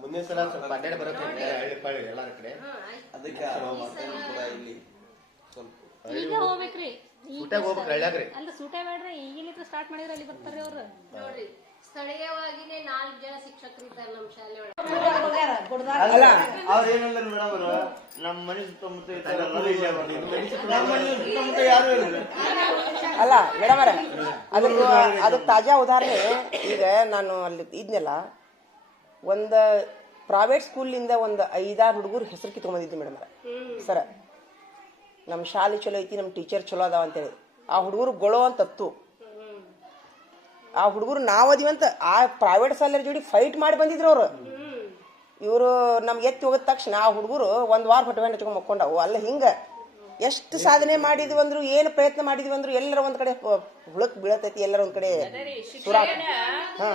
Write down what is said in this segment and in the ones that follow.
ಮುಂದಿನ ಸಲ ಸ್ವಲ್ಪ ಅಡ್ಡಾಡಿ ಬರುತ್ತೆ ಹಳ್ಳಿ ಎಲ್ಲಾರ ಕಡೆ. ಅದಕ್ಕೆ ಕೂಡ ಇಲ್ಲಿ ಸ್ವಲ್ಪ ಈಗ ಹೋಗ್ಬೇಕ್ರಿ. ಈಗ ಊಟಾಗ ಹೋಗ್ಬೇಕು ಹಳ್ಳ್ಯಾಗ್ರಿ. ಅಲ್ಲ ಸೂಟೇ ಬೇಡ್ರಿ ಈಗಿನಿಂದ ಸ್ಟಾರ್ಟ್ ಮಾಡಿದ್ರೆ ಅಲ್ಲಿ ಬರ್ತಾರೆ ಅವ್ರು. ನೋಡ್ರಿ ಸ್ಥಳೀಯವಾಗಿನೇ ನಾಲ್ಕು ಜನ ಶಿಕ್ಷಕರು ಇದ್ದಾರೆ ನಮ್ಮ ಶಾಲೆ ಒಳಗೆ ಅಲ್ಲ ಅವ್ರ ಏನಂದ್ರೆ ಮೇಡಮ್ ಅವರು? ನಮ್ಮ ಮನೆ ಸುತ್ತಮುತ್ತ ಇರ್ತಾರಲ್ಲ, ನಮ್ಮ ಮನೆ ಸುತ್ತಮುತ್ತ ಯಾರು ಇಲ್ಲ? ಅಲ್ಲ ಮೇಡಮರ ಅದಕ್ಕೆ ಅದಕ್ಕೆ ತಾಜಾ ಉದಾಹರಣೆ ಈಗ ನಾನು ಅಲ್ಲಿ ಇದ್ನಲ್ಲ ಒಂದು ಪ್ರೈವೇಟ್ ಸ್ಕೂಲಿಂದ ಒಂದು ಐದಾರು ಹುಡುಗರು ಹೆಸರು ಮೇಡಮ್ ಮೇಡಮರ ಸರ ನಮ್ಮ ಶಾಲೆ ಚಲೋ ಐತಿ ನಮ್ಮ ಟೀಚರ್ ಚಲೋ ಅದಾವ ಅಂತೇಳಿ. ಆ ಹುಡುಗರು ಗೊಳೋ ಅಂತ ಹತ್ತು ಆ ಹುಡುಗರು ನಾವು ಅಂತ ಆ ಪ್ರೈವೇಟ್ ಶಾಲೆಯ ಜೋಡಿ ಫೈಟ್ ಮಾಡಿ ಬಂದಿದ್ರು ಅವರು. ಇವರು ನಮ್ಗೆ ಎತ್ತಿ ಹೋಗಿದ ತಕ್ಷಣ ಆ ಹುಡುಗರು ಒಂದು ವಾರ ಹೊಟ್ಟೆ ಹಚ್ಕೊಂಡು ಮಕ್ಕೊಂಡವು. ಅಲ್ಲ ಹಿಂಗ ಎಷ್ಟು ಸಾಧನೆ ಮಾಡಿದ್ವಿ ಅಂದ್ರು ಏನು ಪ್ರಯತ್ನ ಮಾಡಿದ್ವಿ ಅಂದ್ರು ಎಲ್ಲರ ಒಂದ್ ಕಡೆ ಹುಳಕ್ ಬೀಳತೈತಿ ಎಲ್ಲರ ಒಂದ್ ಕಡೆ ಹಾ.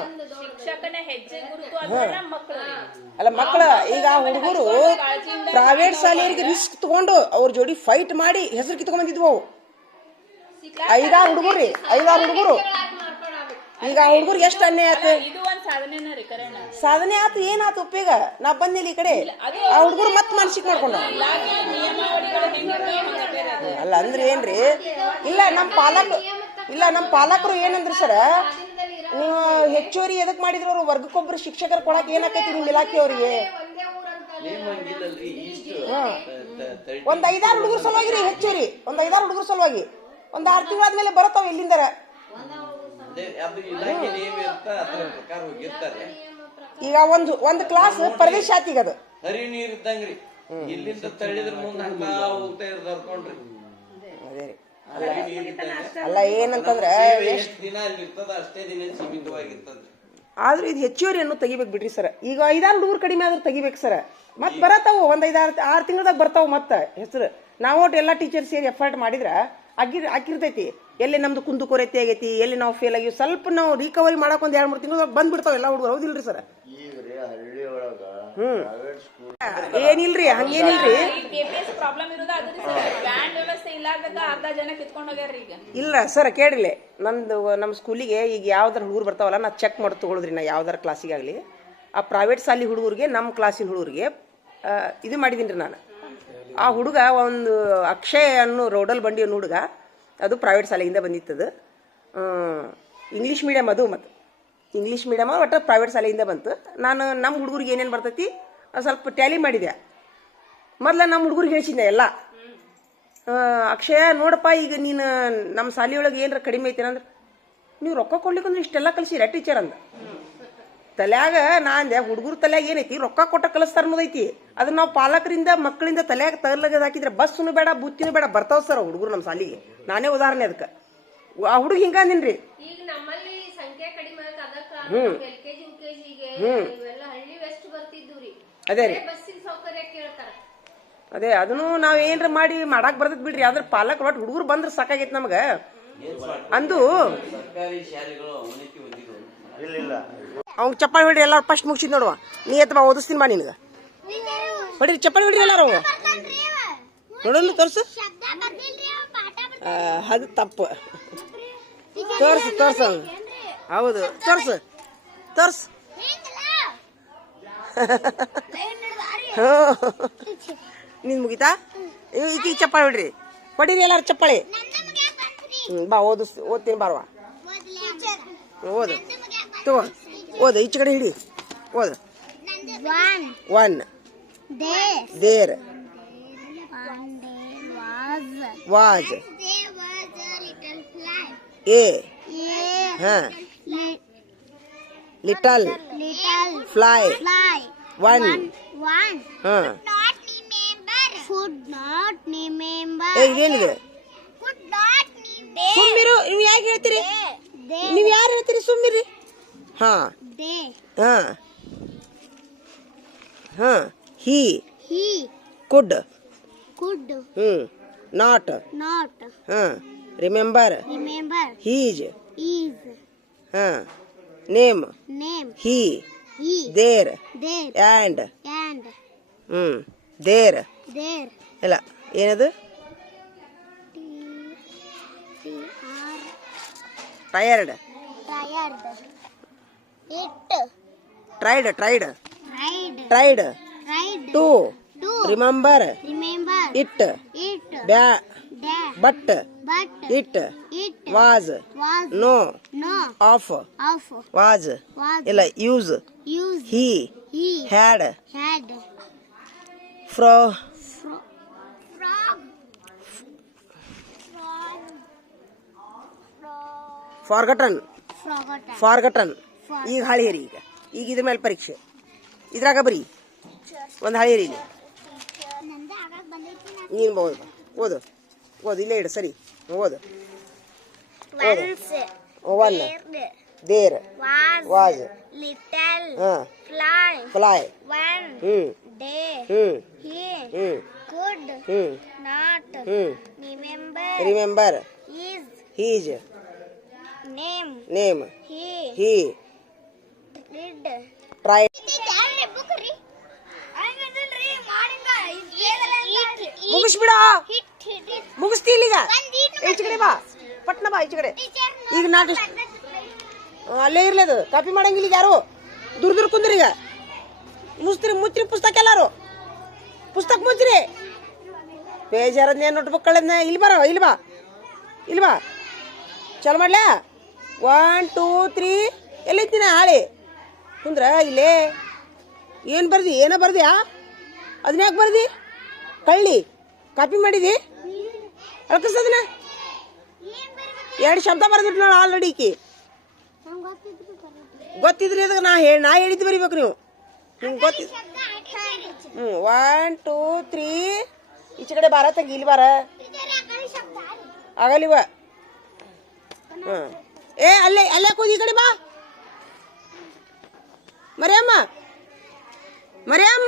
ಅಲ್ಲ ಮಕ್ಕಳ ಈಗ ಆ ಹುಡುಗರು ಪ್ರೈವೇಟ್ ಶಾಲೆಯವರಿಗೆ ರಿಸ್ಕ್ ತಗೊಂಡು ಅವ್ರ ಜೋಡಿ ಫೈಟ್ ಮಾಡಿ ಹೆಸರು ಕಿತ್ಕೊಂಡ್ ಬಂದಿದ್ವು ಅವು. ಐದಾರು ಹುಡುಗರು ರೀ ಐದಾರು ಹುಡುಗರು. ಈಗ ಆ ಹುಡುಗರಿಗೆ ಎಷ್ಟು ಅನ್ಯಾಯ ಆಯ್ತು? ಸಾಧನೆ ಆತು ಏನಾತು ಉಪಯೋಗ ನಾ ಬಂದಿಲ್ಲ ಈ ಕಡೆ. ಆ ಹುಡುಗರು ಮತ್ ಮನ್ಸಿಗೆ ಮಾಡ್ಕೊಂಡ ಇಲಾಖೆ. ಅಲ್ಲ ಅಂದ್ರೆ ಏನ್ರಿ? ಇಲ್ಲ ನಮ್ಮ ಪಾಲಕ ಇಲ್ಲ ನಮ್ಮ ಪಾಲಕರು ಏನಂದ್ರು ಸರ ನೀವು ಹೆಚ್ಚುವರಿ ಎದಕ್ ಮಾಡಿದ್ರು ಅವ್ರು? ವರ್ಗಕ್ಕೊಬ್ರು ಶಿಕ್ಷಕರು ಕೊಡಕ್ ಏನಾಕೈತಿ ನಿಮ್ ಇಲಾಖೆಯವರಿಗೆ? ಒಂದೇ ನೇಮ್ ತ- ತ- ಒಂದ್ ಐದಾರು ಹುಡುಗರು ಸಲುವಾಗಿ ರೀ ಹೆಚ್ಚುವರಿ. ಒಂದ್ ಐದಾರು ಹುಡುಗರು ಸಲುವಾಗಿ. ಒಂದ್ ಆರು ತಿಂಗಳಾದ್ಮೇಲೆ ಬರತ್ತವ ಎಲ್ಲಿಂದರ? ಅದೇ ಅದು ಇಲಾಖೆ ನೇಮ್ ಇರ್ತ ಅದ್ರ ಪ್ರಕಾರ ಹೋಗಿರ್ತಾರೆ. ಈಗ ಒಂದು ಒಂದು ಕ್ಲಾಸ್ ಪ್ರದೇಶ ಆತಿಗ ಅದು. ಹರಿ ನೀರ್ ಇದ್ದಂಗ್ರಿ ಇಲ್ಲಿಂದ ತಳ್ಳಿದ್ರ ಮುಂದೆ ಹಂಗ ಹೋಗ್ತಾ ಇರ್ದ ಹರ್ಕೊಂಡ್ರಿ ಅದೇ ರೀ. ಹರಿ ನೀರ್ ಇದ್ದಂಗೆ. ಅಲ್ಲ ಏನಂತಂದ್ರೆ ಎಷ್ಟ್ ದಿನ ಅಲ್ಲಿ ಇರ್ತದ ಅಷ್ಟೇ ದಿನ ಸೀಮಿತವಾಗಿರ್ತದ್ರಿ ಆದ್ರೂ ಇದು ಹೆಚ್ಚುವರಿ ಅನ್ನೋ ತೆಗಿಬೇಕು ಬಿಡ್ರಿ ಸರ್. ಈಗ ಐದಾರು ಹುಡುಗರು ಕಡಿಮೆ ಆದ್ರೂ ತೆಗಿಬೇಕು ಸರ್. ಮತ್ ಬರತಾವು ಒಂದ್ ಐದಾರು ಆರು ತಿಂಗಳದಾಗ ಬರ್ತಾವ ಮತ್ತ ಹೆಸರು. ನಾವು ಒಟ್ಟು ಎಲ್ಲ ಟೀಚರ್ ಸೇರಿ ಎಫರ್ಟ್ ಮಾಡಿದ್ರ ಆಗಿರ್ ಆಗಿರ್ತೈತಿ ಎಲ್ಲಿ ನಮ್ದು ಕುಂದು ಕೊರತೆ ಆಗೈತಿ ಎಲ್ಲಿ ನಾವು ಫೇಲ್ ಆಗಿ ಸ್ವಲ್ಪ ನಾವು ರಿಕವರಿ ಮಾಡಕ್ ಒಂದ್ ಎರಡ್ ಮೂರು ತಿಂಗಳು ಬಂದ್ಬಿಡ್ತಾವ ಎಲ್ಲ ಹುಡುಗರು. ಹೌದಿಲ್ರಿ ಸರ್ ಹ್ಮ್ ರೀ ಹಳ್ಳಿ ಒಳಗ ಪ್ರೈವೇಟ್ ಸ್ಕೂಲ್ ಏನಿಲ್ರಿ? ಹಂಗೇನಿಲ್ರಿ? ಇಲ್ಲ ಸರ್ ಕೇಳ್ರಿ ನಂದು ನಮ್ಮ ಸ್ಕೂಲಿಗೆ ಈಗ ಯಾವ್ದಾರ ಹುಡುಗರು ಬರ್ತಾವಲ್ಲ ನಾ ಚೆಕ್ ಮಾಡಿ ತಗೊಳಿದ್ರಿ ನಾ ಯಾವ್ದಾರ ಕ್ಲಾಸಿಗಾಗಲಿ ಆ ಪ್ರೈವೇಟ್ ಶಾಲೆ ಹುಡುಗರಿಗೆ ನಮ್ಮ ಕ್ಲಾಸಿನ ಹುಡುಗರಿಗೆ ಇದು ಮಾಡಿದ್ದೀನಿ ರೀ ನಾನು. ಆ ಹುಡುಗ ಒಂದು ಅಕ್ಷಯ್ ಅನ್ನೋ ರೋಡಲ್ ಬಂಡಿ ಅನ್ನೋ ಹುಡುಗ ಅದು ಪ್ರೈವೇಟ್ ಶಾಲೆಯಿಂದ ಬಂದಿತ್ತದು. ಇಂಗ್ಲೀಷ್ ಮೀಡಿಯಮ್ ಅದು ಮತ್ತು ಇಂಗ್ಲೀಷ್ ಮೀಡಿಯಮ್ ಒಟ್ಟು ಪ್ರೈವೇಟ್ ಶಾಲೆಯಿಂದ ಬಂತು. ನಾನು ನಮ್ಮ ಹುಡುಗರಿಗೆ ಏನೇನು ಬರ್ತೈತಿ ಸ್ವಲ್ಪ ಟ್ಯಾಲಿ ಮಾಡಿದೆ. ಮೊದಲು ನಮ್ಮ ಹುಡುಗರಿಗೆ ಹೇಳ್ಸಿದ್ದೆ ಎಲ್ಲ. ಅಕ್ಷಯ ನೋಡಪ್ಪ, ಈಗ ನೀನು ನಮ್ಮ ಶಾಲೆಯೊಳಗೆ ಏನಾರ ಕಡಿಮೆ ಐತೆ ಅಂದ್ರೆ ನೀವು ರೊಕ್ಕ ಕೊಡ್ಲಿಕ್ಕಂದ್ರೆ ಇಷ್ಟೆಲ್ಲ ಕಲಿಸಿರ ಟೀಚರ್ ಅಂದ. ತಲ್ಯಾಗ ನಾ ಅಂದೆ ಹುಡುಗರು ತಲ್ಯಾಗ ಏನೈತಿ? ರೊಕ್ಕ ಕೊಟ್ಟ ಕಲಿಸ್ತಾರ ಅನ್ನೋದೈತಿ ಅದನ್ನ ನಾವು ಪಾಲಕರಿಂದ ಮಕ್ಕಳಿಂದ ತಲ್ಯಾಗ ತಗಲಗದ ಹಾಕಿದ್ರೆ ಬಸ್ಸುನು ಬೇಡ ಬುತ್ತಿನೂ ಬೇಡ ಬರ್ತಾವ ಸರ್ ಹುಡುಗರು ನಮ್ಮ ಸಾಲಿಗೆ. ನಾನೇ ಉದಾಹರಣೆ ಅದಕ್ಕೆ ಆ ಹುಡುಗ ಹಿಂಗ ಅಂದಿನ್ರಿ. ಈಗ ನಮ್ಮಲ್ಲಿ ಸಂಖ್ಯೆ ಕಡಿಮೆ ಆಗ ಅದಕ್ಕ L K G U K G ಹಳ್ಳಿ ವೆಸ್ಟ್ ಬರ್ತಿದ್ವು ಅದೇ ರೀ. ಸೌಕರ್ಯ ಕೇಳ್ತಾರ. ಅದೇ ಅದನ್ನು ನಾವ್ ಏನ್ರ ಮಾಡಿ ಮಾಡಾಕ್ ಬರ್ತದ್ ಬಿಡ್ರಿ. ಆದ್ರೆ ಪಾಲಕ್ ಒಟ್ಟು ಹುಡುಗರು ಬಂದ್ರೆ ಸಾಕಾಗೈತಿ ನಮ್ಗ. ಅಂದು ಹೊಡಿ ಅವ್ನ್ ಚಪ್ಪಾಳಿ ಹೊಡ್ರಿ ಎಲ್ಲಾರು ಫಸ್ಟ್ ಮುಗಿಸಿದ್ ನೋಡುವ. ನೀ ಎತ್ತ ಬಾ ಓದಿಸ್ತೀನಿ ಬಾ ನಿನಗ. ಹೊಡಿರಿ ಚಪ್ಪಾಳಿ ಹೊಡ್ರಿ ಎಲ್ಲಾರು. ಅವ ನೋಡೋಣ ತೋರ್ಸು. ಅದು ತಪ್ಪು. ತೋರ್ಸು ತೋರ್ಸು. ಹೌದು. ತೋರ್ಸು. ತೋರ್ಸು. ನಿನ್ ಮುಗಿತಾ? ಈಗ ಈಗ ಚಪ್ಪಾಳಿ ಹೊಡ್ರಿ. ಹೊಡಿರಿ ಎಲ್ಲಾರು ಚಪ್ಪಾಳಿ ಹ್ಮ್ ಬಾ ಓದಿಸ್ ಓದ್ತೀನಿ ಬಾರ್ವಾ ಓದು. ತಗೋ. ಓದ ಈಚೆ ಕಡೆ ಹಿಡಿ. ಓದ. One there was a little fly one ಏನಿದೆ? ಸುಮ್ಮಿರು ನೀವು ಯಾಕೆ ಹೇಳ್ತೀರಿ? ನೀವು ಯಾರು ಹೇಳ್ತೀರಿ ಸುಮ್ಮಿರಿ? ಹಾ They. ಹಾ ಹಾ he He could could hmm not not ಹಾ ರಿಮೆಂಬರ್ remember. ಹೀಜ್ His ಹಾ name name. He He. There There. And And hmm there there. ಇಲ್ಲ ಏನದು They are tired tired. It tried tried Ride. Tried Ride. To To. Remember Remember. It It. ಬ್ಯಾ That. but But. It It. was Was. no No. Of Of. was Was. ಇಲ್ಲ use Use. he He. had Had. Fro Frog. Frog. forgotten Forgotten. ಈಗ ಹೇರಿ ಈಗ. ಈಗ ಇದ್ರ ಮೇಲೆ ಪರೀಕ್ಷೆ. ಇದ್ರಾಗ ಬರಿ ಒಂದು ಹಳೇರಿ ನೀನು ಓದು. ಓದು. ಓದು ಇಲ್ಲೇ ಇಡು ಸರಿ. ಓದು. ಒನ್ ದೇರ್ ವಾಜ್ ಲಿಟಲ್ ಹಾಂ. fly. ಫ್ಲೈ ಒನ್ could ಹ್ಞೂ not. ಹ್ಞೂ remember. Remember is his name name he he. Try ಮುಗಿಸ್ಬಿಡ? ಮುಗಿಸ್ತಿ ಈಗ ಈಚೆ ಕಡೆ ಬಾ. ಪಟ್ನ ಬಾ ಈಚೆ ಕಡೆ. ಈಗ ನಾ ಅಲ್ಲೇ ಇರ್ಲಿ ಅದು. ಕಾಪಿ ಮಾಡಂಗಿಲ್ಲ ಈಗ ಯಾರು? ದೂರ ದೂರ ಕುಂದ್ರಿ ಈಗ. ಮುಸ್ತ್ರಿ ಮುಚ್ಚ್ರಿ ಪುಸ್ತಕ ಎಲ್ಲಾರು? ಪುಸ್ತಕ ಮುಚ್ಚ್ರಿ ಬೇಜಾರದ್ನೇ ನೋಟ್ಬುಕ್ ಕಳೆದ್ನ ಇಲ್ಲಿ ಬರೋ ಇಲ್ಲಿ ಬಾ. ಇಲ್ಲಿ ಬಾ. ಚಲೋ ಮಾಡ್ಲಾ? ಒನ್ ಟೂ ತ್ರೀ ಎಲ್ಲೈತಿನ ಹಾಳಿ? ಕುಂದ್ರ, ಇಲ್ಲೇ? ಏನು ಬರ್ದಿ? ಏನೋ ಬರ್ದ್ಯಾ? ಅದನ್ನ ಯಾಕೆ ಬರ್ದಿ? ಕಳ್ಳಿ, ಕಾಪಿ ಮಾಡಿದಿ? ಅಳ್ಕಸದನ ಎರಡು ಶಬ್ದ ಬರ್ದಿಟ್ಟು ನೋಡಿ ಆಲ್ರೆಡಿ ಈಕಿ. ಗೊತ್ತಿದ್ರಿ ಅದಕ್ಕೆ ನಾ ಹೇಳಿ ನಾ ಹೇಳಿದ್ದು ಬರಿಬೇಕು ನೀವು. ನಿಮ್ಗೆ ಗೊತ್ತಿದ್ ಹ್ಞೂ ಒನ್ ಟೂ ತ್ರೀ ಈಚೆ ಕಡೆ ಬಾರ, ತಂಗಿ, ಇಲ್ಲಿ ಬಾರ. ಆಗಲಿವ ಹ್ಞೂ ಏ, ಅಲ್ಲೇ ಅಲ್ಲೇ ಕೂದಿ ಈ ಕಡೆ ಬಾ. ಮರಿಯಮ್ಮ. ಮರಿಯಮ್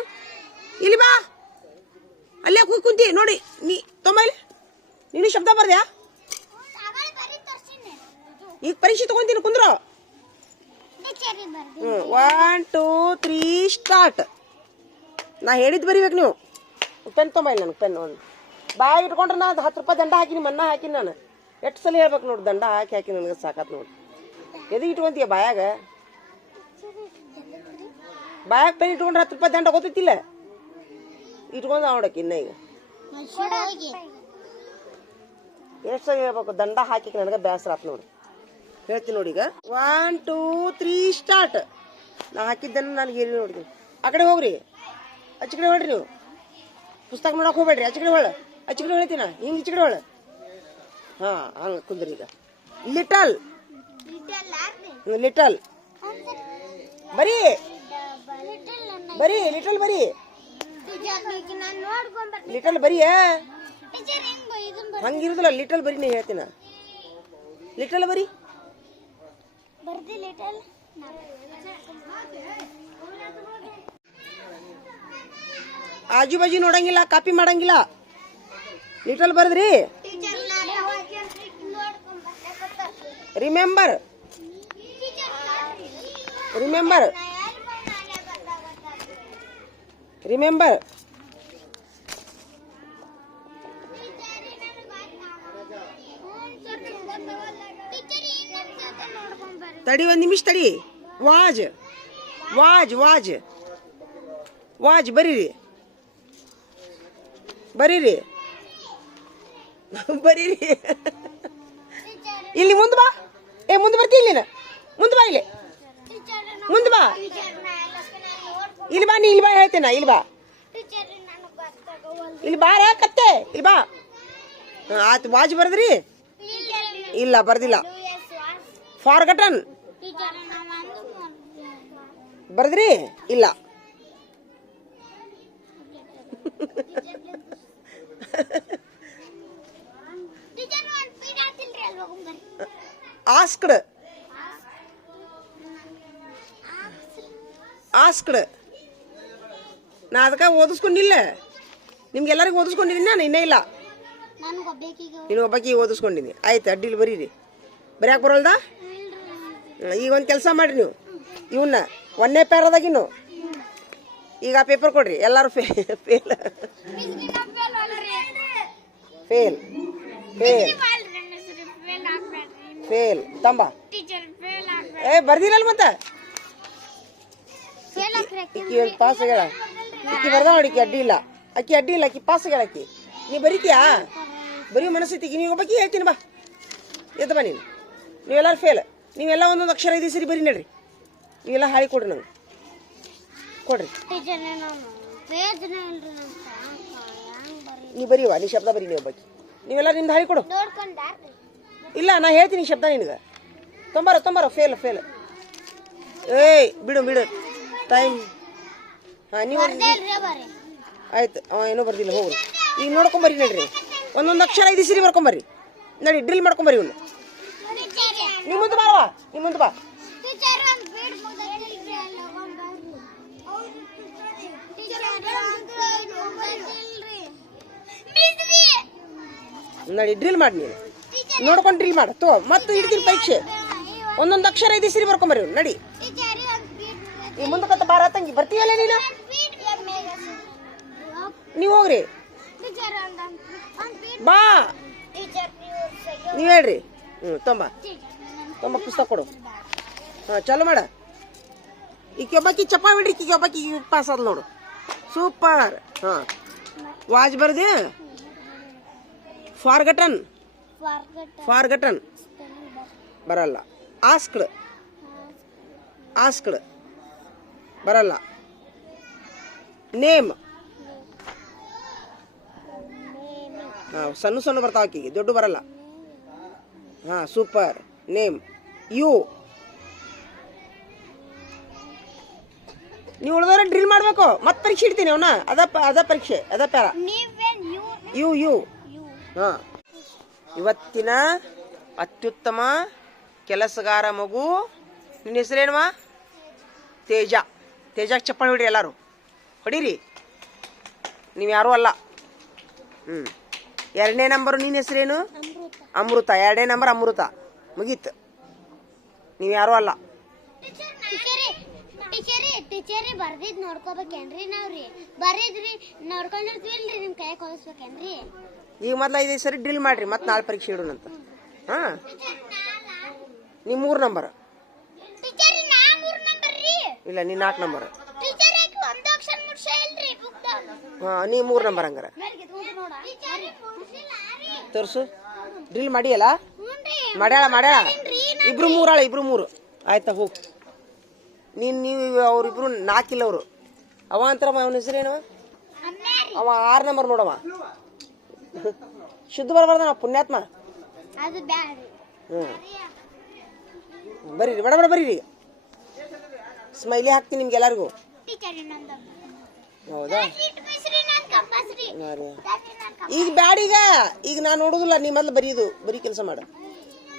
ಇಲ್ಲಿ ಬಾ. ಅಲ್ಲೇ ಕೂತ್ ಕುಂತಿ, ನೋಡಿ, ನೀ ತೊಂಬ ಇಲ್ಲಿ. ನೀನು ಶಬ್ದ ಬರ್ದ್ಯಾ? ಈಗ ಪರೀಕ್ಷೆ ತಗೊಂತೀನಿ, ಕುಂದ್ರು. ಹ್ಞೂ ಒನ್ ಟೂ ತ್ರೀ ಸ್ಟಾರ್ಟ್ ನಾ ಹೇಳಿದ್ದು ಬರಿಬೇಕು ನೀವು. ಪೆನ್ ತೊಂಬ ಇಲ್ಲಿ ನನಗೆ, ಪೆನ್ ಒಂದು. ಬಾಯಿ ಇಟ್ಕೊಂಡ್ರೆ ನಾ ಅದು ಹತ್ತು ರೂಪಾಯಿ ದಂಡ ಹಾಕಿನಿ, ಮನ್ನ ಹಾಕಿನಿ ನಾನು. ಎಷ್ಟು ಸಲ ಹೇಳ್ಬೇಕು ನೋಡಿ, ದಂಡ ಹಾಕಿ ಹಾಕಿ ನನಗೆ ಸಾಕಾತ್ ನೋಡಿ. ಎದು ಇಟ್ಕೊಂತೀಯ ಬಾಯಾಗ? ಬಾಯಾಗ ಪೆನ್ ಇಟ್ಕೊಂಡ್ರೆ ಹತ್ತು ರೂಪಾಯಿ ದಂಡ ಗೊತ್ತಿಲ್ಲ ಇಟ್ಕೊಂಡು ನೋಡಕ್ಕೆ ಇನ್ನ ಈಗ. ಎಷ್ಟು ಹೇಳ್ಬೇಕು ದಂಡ ಹಾಕಿ ನನಗೆ ಬೇಸರ ಆತ್ ನೋಡಿ. ಹೇಳ್ತೀನಿ ನೋಡಿ ಈಗ. ಒನ್ ಟೂ ತ್ರೀ ಸ್ಟಾರ್ಟ್ ನಾ ಹಾಕಿದ್ದನ್ನು ನಾನು ಹೇಳಿ ನೋಡ್ತೀನಿ. ಆ ಕಡೆ ಹೋಗ್ರಿ. ಆಚೆ ಕಡೆ ಹೊಳ್ರಿ ನೀವು. ಪುಸ್ತಕ ನೋಡಕ್ಕೆ ಹೋಗ್ಬೇಡ್ರಿ. ಆಚೆ ಕಡೆ ಹೊಳ ಆಚೆ ಕಡೆ ಹೇಳ್ತೀನ ಹಿಂಗೆ ಈಚೆ ಕಡೆ ಹೊಳ ಹಾಂ ಹಂಗೆ ಕುಂದ್ರಿ ಈಗ. ಲಿಟಲ್ ಲಿಟಲ್ ಬರೀ ಬರೀ ಲಿಟಲ್ ಬರೀ. ಲಿಟಲ್ ಬರೀ ಹಂಗಿರುದಿಲ್ಲ ಲಿಟಲ್ ಬರೀ ನೀ ಹೇಳ್ತೀನ. ಲಿಟಲ್ ಬರೀ? ಆಜು ಬಾಜು ನೋಡಂಗಿಲ್ಲ ಕಾಪಿ ಮಾಡಂಗಿಲ್ಲ. ಲಿಟಲ್ ಬರದ್ರಿ? ರಿಮೆಂಬರ್ ರಿಮೆಂಬರ್ ರಿಮೆಂಬರ್ ತಡಿ ಒಂದು ನಿಮಿಷ ತಡಿ. ವಾಜ್. Was was. ವಾಜ್, ಬರೀರಿ. ಬರೀರಿ. ಬರೀರಿ. ಇಲ್ಲಿ ಮುಂದೆ ಬಾ. ಏ, ಮುಂದೆ ಬರ್ತಿ ಇಲ್ಲಿ ಮುಂದೆ ಬಾ ಇಲ್ಲಿ. ಮುಂದೆ ಬಾ. ಇಲ್ಲಿ ಬಾ ನೀ ಇಲ್ಲಿ ಬಾ ಹೇಳ್ತೇನ ಇಲ್ಲಿ ಬಾ ಇಲ್ಲಿ ಬಾರ ಕತ್ತೆ ಇಲ್ಲಿ ಬಾ ಆಯ್ತು ವಾಜ್ ಬರ್ದ್ರಿ? ಇಲ್ಲ ಬರ್ದಿಲ್ಲ. ಫಾರ್ಗಟನ್ ಬರ್ದ್ರಿ? ಇಲ್ಲ. ಆಸ್ಕ್ಡ್ ಆಸ್ಕ್ಡ್ ನಾ ಅದಕ್ಕೆ ಓದಿಸ್ಕೊಂಡಿಲ್ಲ. ನಿಮ್ಗೆಲ್ಲರಿಗೂ ಓದಿಸ್ಕೊಂಡಿದ್ದೀನಿ ನಾನು ಇನ್ನೇ ಇಲ್ಲ. ನೀನು ಒಬ್ಬಾಕಿ ಓದಿಸ್ಕೊಂಡಿದ್ದೀನಿ ಆಯ್ತು ಅಡ್ಡಿಲಿ ಬರೀರಿ. ಬರ್ಯಾಕೆ ಬರೋಲ್ದ? ಈಗ ಒಂದು ಕೆಲಸ ಮಾಡಿರಿ ನೀವು. ಇವನ್ನ ಒಂದನೇ ಪ್ಯಾರದಾಗಿನ್ನು ಈಗ ಆ ಪೇಪರ್ ಕೊಡ್ರಿ ಎಲ್ಲರೂ ಫೇ ಫೇಲ್ ಫೇಲ್ ಫೇಲ್ ಫೇಲ್ ತಂಬ. ಏ ಬರ್ದಿರಲ್ಲ ಮತ್ತೆ? ಪಾಸ್ ಆಗ್ಯಾಳ. ಈಕಿ ಬರ್ದ ನೋಡಿ ಈಕಿ ಅಡ್ಡಿ ಇಲ್ಲ. ಅಕ್ಕಿ, ಅಡ್ಡಿ ಇಲ್ಲ, ಅಕ್ಕಿ ಪಾಸ್ ಆಗ್ಯಾಳ ಆಕಿ ನೀ ಬರೀತೀಯಾ? ಬರೀ ಮನಸ್ಥಿತಿಗೆ ನೀವು ಒಬ್ಬಾಕಿ ಹೇಳ್ತೀನಿ ಬಾ. ಎದ್ದು ಬಾ ನೀನು. ನೀವೆಲ್ಲರೂ ಫೇಲ್ ನೀವೆಲ್ಲ ಒಂದೊಂದು ಅಕ್ಷರ ಐದು ಸರಿ ಬರೀ ನಡ್ರಿ. ನೀವೆಲ್ಲ ಹಾಳಿ ಕೊಡ್ರಿ ನಂಗೆ. ಕೊಡ್ರಿ. ನೀ ಬರೀವ, ನೀ ಶಬ್ದ ಬರೀ ನೀವು ಒಬ್ಬಕ್ಕಿ ನೀವೆಲ್ಲ ನಿಮ್ದು ಹಾಳಿ ಕೊಡು. ಇಲ್ಲ, ನಾ ಹೇಳ್ತೀನಿ ಶಬ್ದ ನಿನಗೆ. ತೊಂಬಾರ ತೊಂಬಾರ ಫೇಲ್ ಫೇಲ್ ಏಯ್, ಬಿಡು ಬಿಡು. ಟೈಮ್ ನೀವು ಆಯ್ತು ಏನು ಏನೋ ಬರ್ದಿಲ್ಲ ಹೋಗ್ರಿ ಈಗ ನೋಡ್ಕೊಂಬರ್ರಿ ನಡ್ರಿ. ಒಂದೊಂದು ಅಕ್ಷರ ಐದು ಸಿರಿ ಬರ್ಕೊಂಬರ್ರಿ ನಡಿ ಡ್ರಿಲ್ ಮಾಡ್ಕೊಂಬರ್ರಿ ಇವ್ನು. ನಿಮ್ಮ ಮುಂದೆ ಬಾ. ನಿಮ್ಮ ಮುಂದೆ ಬಾ ನಡಿ ಡ್ರಿಲ್ ಮಾಡಿ ನೀನು. ನೋಡ್ಕೊಂಡು ಡ್ರಿಲ್ ಮಾಡು. ತೋ ಮತ್ತೆ ಹಿಡ್ತೀನಿ ಪರೀಕ್ಷೆ. ಒಂದೊಂದು ಅಕ್ಷರ ಐದು ಸಿರಿ ಬರ್ಕೊಂಬರ್ರಿ ಇವ್ನು. ನಡಿ. ಈ ಮುಂದಕ್ಕಂತ ಬಾರ ತಂಗಿ ಬರ್ತೀಯಲ್ಲ ನೀನು? ನೀವು ಹೋಗ್ರಿ. ಬಾ. ನೀವು ಹೇಳ್ರಿ. ಹ್ಞೂ ತೊಂಬ. ತೊಂಬ ಪುಸ್ತಕ ಕೊಡು. ಹಾಂ ಚಲೋ ಮಾಡ. ಈಕೆ ಒಬ್ಬಾಕಿ ಚಪ್ಪ ಬಿಡ್ರಿ ಈಕೆ ಒಬ್ಬಾಕಿ ಪಾಸ್ ಆದ್ ನೋಡು. ಸೂಪರ್ ಹಾಂ. ವಾಜ್ ಬರ್ದಿ. ಫಾರ್ಗಟನ್ ಫಾರ್ಗಟ್ ಫಾರ್ಗಟನ್ ಬರಲ್ಲ. ಆಸ್ಕ್ಡ್ ಆಸ್ಕ್ಡ್ ಬರಲ್ಲ. ನೇಮ್ ಹಾಂ ಸಣ್ಣ ಸಣ್ಣ ಬರ್ತಾವ ಆಕಿಗೆ. ದೊಡ್ಡ ಬರಲ್ಲ. ಹಾಂ ಸೂಪರ್ ನೇಮ್ ಯು ನೀವು ಉಳಿದವ್ರೆ ಡ್ರಿಲ್ ಮಾಡಬೇಕು. ಮತ್ತೆ ಪರೀಕ್ಷೆ ಇಡ್ತೀನಿ ಅವನ. ಅದ ಅದ ಪರೀಕ್ಷೆ ಅದ ಪ್ಯಾರ. ಯು ಯು ಯು ಯು ಹಾಂ. ಇವತ್ತಿನ ಅತ್ಯುತ್ತಮ ಕೆಲಸಗಾರ ಮಗು. ನಿನ್ನ ಹೆಸರೇನುವ? ತೇಜ. ತೇಜಕ್ಕೆ ಚಪ್ಪಾಳೆ ಹೊಡಿರಿ ಎಲ್ಲರೂ. ಹೊಡೀರಿ. ನೀವು ಯಾರೂ ಅಲ್ಲ. ಹ್ಞೂ ಎರಡನೇ ನಂಬರು ನಿನ್ನ ಹೆಸರೇನು? ಅಮೃತ. ಎರಡನೇ ನಂಬರ್ ಅಮೃತ. ಮುಗೀತು. ನೀವು ಯಾರು ಅಲ್ಲ. ಟೀಚರಿ ಟೀಚರಿ ಟೀಚರಿ ಬರ್ದಿದ್ ನೋಡ್ಕೋಬೇಕೇನ್ರಿ ನಾವ್ರಿ? ಬರೀದ್ರಿ ನೋಡ್ಕೊಂಡಿರ್ತೀವಲ್ರಿ ನಿಮ್ ಕೈ ಕೊಡಿಸ್ಬೇಕೇನ್ರಿ? ಈಗ ಮೊದ್ಲು ಐದೈದು ಸರಿ ಡ್ರಿಲ್ ಮಾಡ್ರಿ ಮತ್ತೆ ನಾಳೆ ಪರೀಕ್ಷೆ ಇಡೋಣಂತ ಹಾ? ನೀವು ಮೂರು ನಂಬರ್. ಟೀಚರಿ ನಾ ಮೂರ್ ನಂಬರ್. ರೀ ಇಲ್ಲ ನೀ ನಾಲ್ಕು ನಂಬರ್ ಹಾ ನೀ ಮೂರು ನಂಬರ್ ಹಂಗಾರ. ತೋರ್ಸು. ಡ್ರಿಲ್ ಮಾಡಿಯಲ್ಲ? ಮಾಡ್ಯಾಳ ಮಾಡ್ಯಾಳ? ಇಬ್ರು ಮೂರಾಳ ಇಬ್ರು ಮೂರು. ಆಯ್ತಾ ಹೋಗ್. ನೀನು ನೀವು ಅವ್ರಿಬ್ರು ನಾಕಿಲ್ಲ ಅವರು ಅವ ಅಂತಾರಮ್ಮ ಅವನ ಹೆಸರೇನವ ಅಮ್ಮ್ಯಾರಿ ಅವ ಆರು ನಂಬರ್ ನೋಡವ. ಶುದ್ಧ ಬರಬಾರ್ದನ ಪುಣ್ಯಾತ್ಮ. ಹ್ಞೂ ಬರೀರಿ ಬಡ ಬಡ ಬರೀರಿ ಸ್ಮೈಲಿ ಹಾಕ್ತೀನಿ ನಿಮ್ಗೆ ಎಲ್ಲರಿಗೂ ಹೌದಾ? ಈಗ ಬ್ಯಾಡ ಈಗ. ಈಗ ನಾನು ನೋಡುದಿಲ್ಲ ನೀ ಮೊದಲು ಬರೀದು ಬರೀ ಕೆಲಸ ಮಾಡು.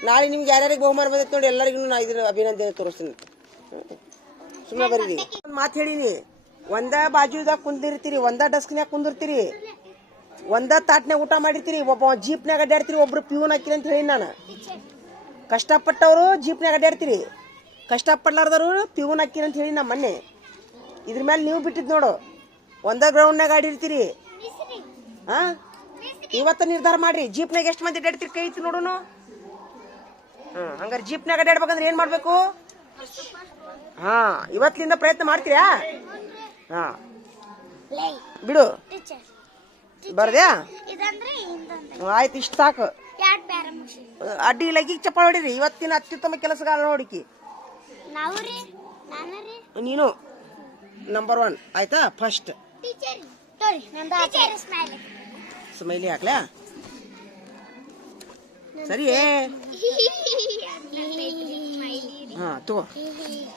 ನಾಳೆ ನಿಮ್ಗೆ ಯಾರ್ಯಾರಿಗೆ ಬಹುಮಾನ ಬಂದೈತೆ ನೋಡಿ ಎಲ್ಲರಿಗೂ ನಾ ಇದ್ರ ಅಭಿನಂದನೆ ತೋರಿಸ್ತೀನಿ. ಸುಮ್ಮನೆ ಬರೀರಿ. ಒಂದು ಮಾತು ಹೇಳೀನಿ. ಒಂದ ಬಾಜುದಾಗ ಕುಂದಿರ್ತೀರಿ ಒಂದ ಡಸ್ಕ್ನ್ಯಾಗ ಕುಂದಿರ್ತೀರಿ. ಒಂದ ತಾಟ್ನ್ಯಾಗ ಊಟ ಮಾಡಿರ್ತೀರಿ ಒಬ್ಬ ಜೀಪ್ನ್ಯಾಗ ಅಡ್ಡಾಡ್ತೀರಿ ಒಬ್ರು ಪ್ಯೂನ್ ಹಾಕಿರಿ ಅಂತ ಹೇಳಿ ನಾನು. ಕಷ್ಟಪಟ್ಟವರು ಜೀಪ್ನ್ಯಾಗ ಅಡ್ಡಾಡ್ತೀರಿ ಕಷ್ಟಪಡ್ಲಾರ್ದವ್ರು ಪ್ಯೂನ್ ಹಾಕಿರಿ ಅಂತ ಹೇಳಿ ನಾ ಮೊನ್ನೆ. ಇದ್ರ ಮೇಲೆ ನೀವು ಬಿಟ್ಟಿದ್ ನೋಡು. ಒಂದ ಗ್ರೌಂಡ್ನಾಗ ಆಡಿರ್ತೀರಿ? ಹಾ ಇವತ್ತು ನಿರ್ಧಾರ ಮಾಡ್ರಿ. ಜೀಪ್ನಾಗ ಎಷ್ಟು ಮಂದಿ ಅಡ್ಡಾಡ್ತೀರಿ ಕೈ ಐತಿ ನೋಡುನು? ಹ್ಞೂ ಹಂಗಾರೆ ಜೀಪ್ನಾಗ ಅಡ್ಡಾಡ್ಬೇಕಂದ್ರೆ ಏನು ಮಾಡಬೇಕು? ಹಾ ಇವತ್ತಿನಿಂದ ಪ್ರಯತ್ನ ಮಾಡ್ತೀರಾ? ಹಾ. ಬಿಡು. ಬರ್ದ್ಯಾ? ಆಯ್ತು ಇಷ್ಟ ಸಾಕು. ಅಡ್ಡಿ ಇಲ್ಲ ಈಗ ಚಪ್ಪಾಳೆ ಹೊಡಿರಿ. ಇವತ್ತಿನ ಅತ್ಯುತ್ತಮ ಕೆಲಸಗಾರ ನೋಡಿಕಿ. ನೀನು? ನಂಬರ್ ಒನ್ ಆಯ್ತಾ? ಫಸ್ಟ್ ಸ್ಮೈಲ್ ಸ್ಮೈಲಿ ಹಾಕ್ಲಾ. ಸರಿ. ಹಾ ತಗೋ.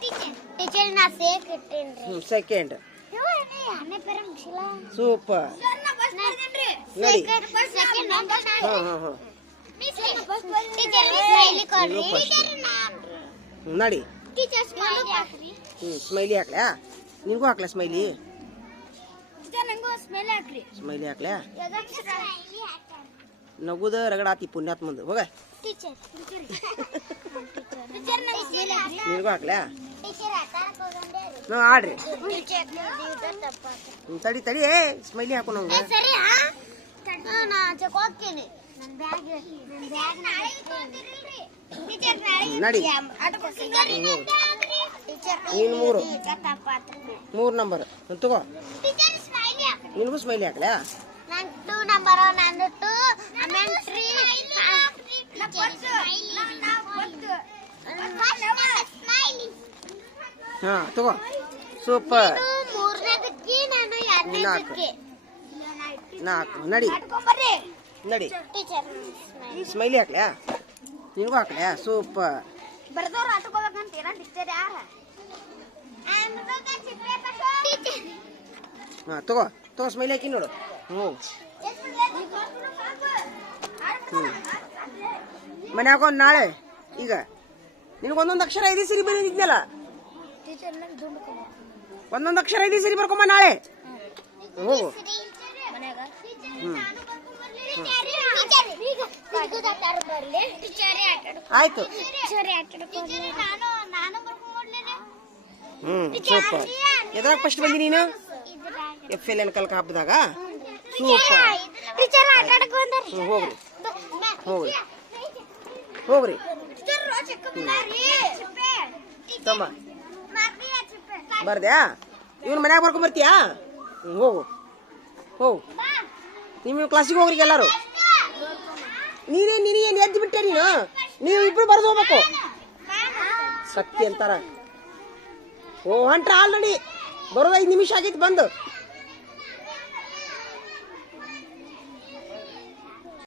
ಟೀಚರ್ ಟೀಚರ್ ನಾ ಸೇಕ್ ಇಟ್ಟೇನ್ರಿ. ಸೆಕೆಂಡ್ ಸೂಪರ್ ನೋಡಿ. ಸೆಕೆಂಡ್ ಹಾ ಹಾ ಹಾ. ಟೀಚರ್ ಸ್ಮೈಲಿ ಕೊಡ್ರಿ. ನೀವು first. ಟೀಚರ್ ನಾನ್ ಹ್ಮ್, ಟೀಚರ್ ಸ್ಮೈಲಿ ಹಾಕ್ರಿ. ಹ್ಞೂ ಸ್ಮೈಲಿ ಹಾಕ್ಲ್ಯಾ ನಿನಗೂ ಹಾಕ್ಲಾ ಸ್ಮೈಲಿ ಸ್ಮೈಲ್ ಹಾಕ್ರಿ ಸ್ಮೈಲಿ ಹಾಕ್ಲ್ಯಾ ಯಾವ್ದಕ್ಕೆ ಸ್ಮೈಲಿ ಹಾಕ್ರಿ ನಗುದ ರಗಡಾತಿ ಪುಣ್ಯಾತ್ಮಂದು ಹೋಗ. ಟೀಚರ್ ಟೀಚರ್ ನಂಗೂ ಸ್ಮೈಲ್ ಹಾಕ್ರಿ ನಿನಗೂ ಆಡ್ರಿ. ಟೀಚರ್ ನೀವು ಹ್ಮ್, ತಡಿ ತಡಿ. ಏ ಸ್ಮೈಲಿ ಹಾಕು ನಮ್ಗೆ. ಸರಿ ಹಾ ನಾ ಚೆಕ್ ಹೋಗ್ತೀನಿ. ನನ್ನ ಬ್ಯಾಗ್ ನನ್ನ ಬ್ಯಾಗ್ ನಾಳೆ ಟೀಚರ್ ನಾಳೆ ನಡಿ. ನೀನು ಮೂರು. ಮೂರು ನಂಬರ್ ತಗೋ. ನಿನಗೂ ಸ್ಮೈಲಿ ಹಾಕ್ಲಾ ಟೂ ನಂಬರ್ ನಂದು ಟೂ ಆಮೇಲೆ ತ್ರೀ ಹಾಂ ತಗೋ. ಸೂಪರ್ ನಾಲ್ಕು. ನಾಲ್ಕು. ನಡಿ. ನಡಿ. ಸ್ಮೈಲಿ ಹಾಕ್ಲ್ಯಾ ನಿನಗೂ ಹಾಕ್ಲ್ಯಾ ಸೂಪರ್ ಬರ್ದವ್ರು ಟೀಚರ್ ಯಾರ ಹಾಂ ತಗೋ. ತಗೋ ಮೇಲೆ ಹಾಕಿ ನೋಡು ಹ್ಞೂ ಮನ್ಯಾಗ ಹಾಕೋ ನಾಳೆ ಈಗ ನಿನಗೆ ಒಂದೊಂದು ಅಕ್ಷರ ಐದು ಸಿರಿ ಬರೀದಿದ್ನಲ್ಲ ಒಂದೊಂದು ಅಕ್ಷರ ಐದು ಸಿರಿ ಬರ್ಕೊಂಬ ನಾಳೆ ಹೋಗು ಆಯ್ತು ಹ್ಞೂ ಸೂಪರ್ ಎದ್ರಾಗ ಫಸ್ಟ್ ಬಂದಿ ನೀನು ಎಫ್ ಎಲ್ ಎನ್ ಕಲ್ಕ ಹಬ್ಬದಾಗ ಸೂಪರ್ ಹೋಗ್ರಿ. ಹೋಗ್ರಿ. ಹೋಗ್ರಿ. ತಮ್ಮ. ಬರ್ದ್ಯಾ? ಇವನು ಮನ್ಯಾಗ ಬರ್ಕೊಂಬರ್ತೀಯಾ ಹೋಗು. ಹೋಗು. ನಿಮ್ಮ ಕ್ಲಾಸಿಗೆ ಹೋಗ್ರಿ ಎಲ್ಲರೂ. ನೀನೇ ನೀನೇ ಏನು ಎದ್ದು ಬಿಟ್ಟೆ ನೀನು? ನೀವು ಇಬ್ರು ಬರ್ದು ಹೋಗ್ಬೇಕು. ಸತ್ಯ ಅಂತಾರ. ಓ ಹೊಂಟ್ರ ಆಲ್ರೆಡಿ ಬರೋದು ಐದು ನಿಮಿಷ ಆಗೈತಿ ಬಂದು.